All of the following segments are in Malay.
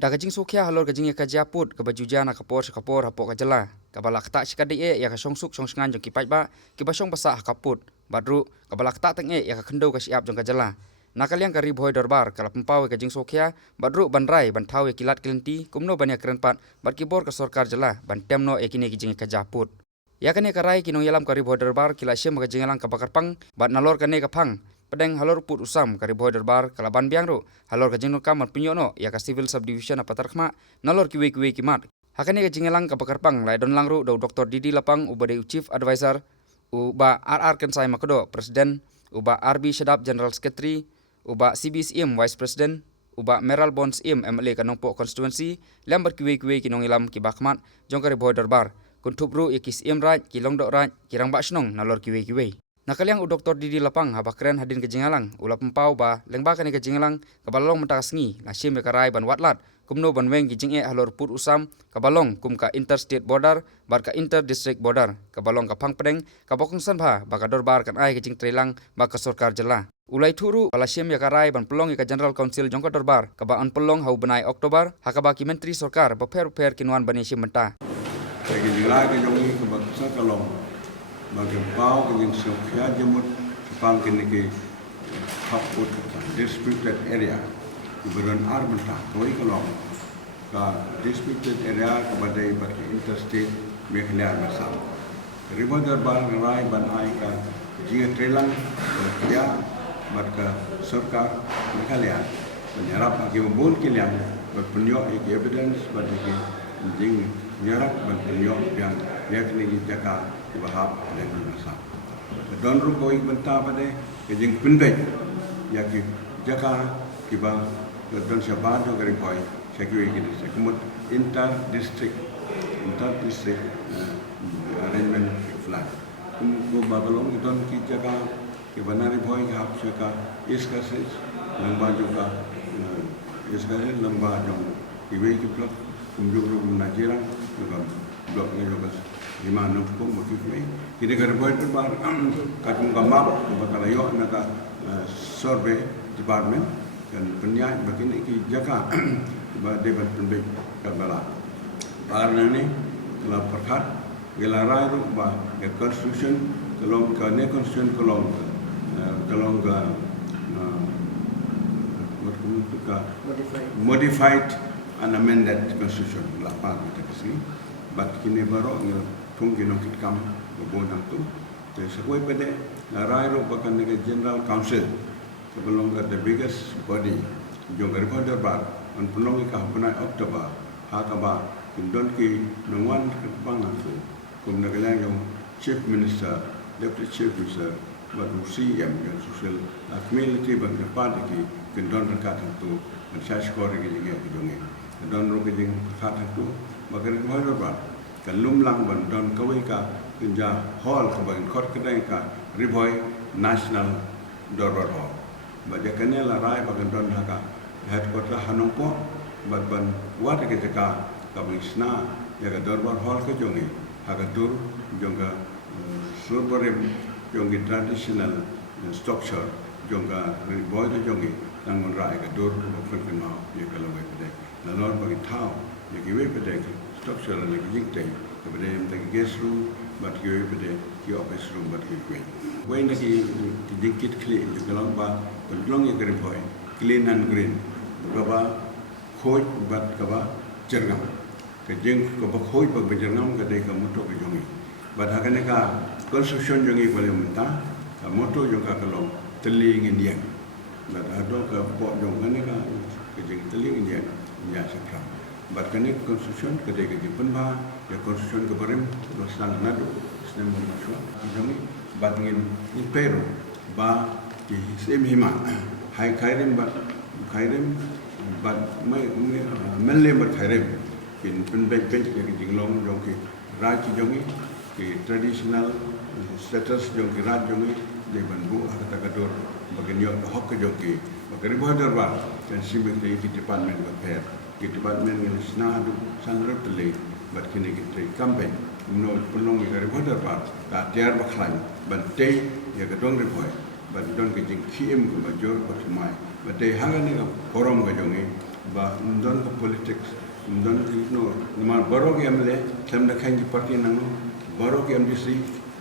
Da kajing sukya halor kajing ka japut ka bajuja na kapor hapok ka jala. Ka balak tak sikade ya ka songsuk songsengan jong kipai ba ki basong basah kaput. Badru ka balak tak teng ya ka kendo ka siap jong ka jala. Nakaliang ka Ri Bhoi Dorbar kala pempawe kajing sukya badru banrai bantawe kilat kelenti kumno banyak kerenpat bad kibor ka sorkar jala ban temno ekine kajing ka japut. Ya kane ka rai kinong yalam ka Ri Bhoi Dorbar kila syem ka jingalang ka bakar pang bad nalor kane ka pang. Pedeng halor put usam ka Ri Bhoi Dorbar kala ban biang ro halor ka jingno kamar punyono ya ka civil subdivision apa tarkhma nalor kiwe kimat hakane ka jingalang ka bakar pang lai don langro do Dr. Didi Lapang ubade chief advisor uba RR Kensai Makodo presiden uba RB Shadab general secretary uba CBCM vice president uba Meral Bonds im MLA kanongpo constituency lembar kiwe kinong ilam ki bakmat jong ka Ri Bhoi Dorbar kuntubru ikis im raj kilong dok raj kirang bakšnong nalor kiwe. Nakaliang u Dr. Didi Lapang habakren hadin ke jingalang ula pempau ba lengba kani ke jingalang kabalong mentaksngi nasim be karai ban watlat kumno ban weng ki jinge halor put usam kabalong kum ka interstate border bar ka inter district border kabalong ka pangpedeng kabokong sanbha ba ka Dorbar kan ai ke jing trelang ba ka sorkar jela ulai thuru balasim ya karai ban pelong ka general council jongka Dorbar ka ba an pelong hau benai Oktober hakaba ki menteri sorkar ba fer kinwan bani simenta Jadi lagi jongi ke bangsa kalong bagi bau ke yang sekian jemut sepang kini ke haput disputed area kebetulan urban tak koi kalong ke disputed area kepada bagi interstate Meghalaya bersam. Ri Bhoi Dorbar Rai bnai ke jika trelang kerja bagi sorkar Meghalaya menyerap bagi membun kilian berpenyok evidence bagi jing nyarap berpenyok yang yakni jaka bahap dan bersam. Don rukoi benta pada jing pendek yakni jaka kiba don sabar jo Ri Bhoi sekui kita sekumut inter district arrangement flat. Ko babalong don ki jaka kiba Ri Bhoi hap jaka iskases lamba juga iskases lamba jo kiwe kiplok kumjuru najirang juga bloknya juga lima enam puluh motif ini kita Ri Bhoi Dorbar katung gambar bakalayo naka survey department dan penyai begini ki jaka dewan pendek kabala karena ini telah perkat gelarai rubah ke constitution kelong ke ne constitution kelong ke modified and amended constitution lapar kita kesini bat kini baru ngel tung kinong kitkam bobonang tu te sekoi pede larai ro bakan nege general council sebelum ke the biggest body jong Ri Bhoi Dorbar an penong ka benai Oktober hakaba kindon ki nongwan kepang tu kum nagalang yang chief minister deputy chief minister bat CM yang social community bang party ki kindon dekat tu dan saya skor ki jenge jonge don ro ke jing khat tu bagai Ri Bhoi Dorbar kan lumlang ban don kawai ka kinja hall ka ban khot kedai ka Ri Bhoi National Dorbar Hall baja kene la rai bagai don haka headquarter hanongpo ban wat ke jaka ka bisna ya ka Dorbar Hall ke jongi haka tur jonga surbarem jongi traditional structure jonga Ri Bhoi ke jongi nangon rai ka dur ko fen ma ya ka lawai pedai nalor bagi tau ya kiwe pedai structure la ki jingtai kepada yang tadi guest room bat kiwe pedai ki office room bat kiwe wain lagi dikit clean kalau ba belong ya Ri Bhoi clean and green kaba khoi bat kaba jerngam ke jing kaba khoi ba jerngam ke dai ka moto ke jongi bat hakane ka construction jongi boleh mentah ka moto jong ka kalong teling indian bat ado ka po jong kane ka ke jing teling indian ya sekram bat kane construction ke dai ke penba ya construction ke barim terus sang nado snem maswa jongi bat ngin impero ba ki sem hima hai khairim bat mele bat khairim kin penbek ya ke jinglong jong ki raj jongi ki traditional status jong ki raj jongi de banbu kata kador bagian yo hok jong ki Ri Bhoi Dorbar dan sibuk di department repair di department yang senadu sangat terlebih bat kini kita campaign menurut penong Ri Bhoi Dorbar tak tiar baklan bantai ya kedong Ri Bhoi ban don ke jing KM ke major pertumai bantai hangan ni korom ke jongi ba don ko politics don no ma baro ke amle tem da khangi party nang baro ke MDC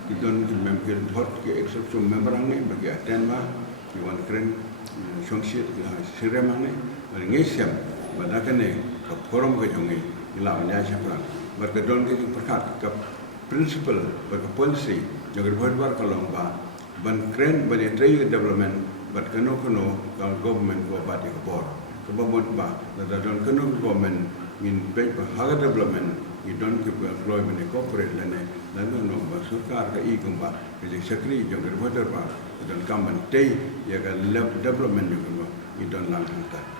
ki don ki member hot ke exception member ang ne bagi attend ba ki wan kren shongshit ki ha sirem ang ne ba ngai siam ba da kane ka forum ke jongi ila nya chapra ba ke don ke perkat ka principle ba ka policy jogar bhadwar kalong ba ban kren ban tray development but kano government go ba de bor ko ba mon ba da don kano government in paper haga development you don't give employment corporate lane no ba sarkar ka i gumba ke sakri jogar bhadwar ba don kamban tay ya ka development you don't lang ta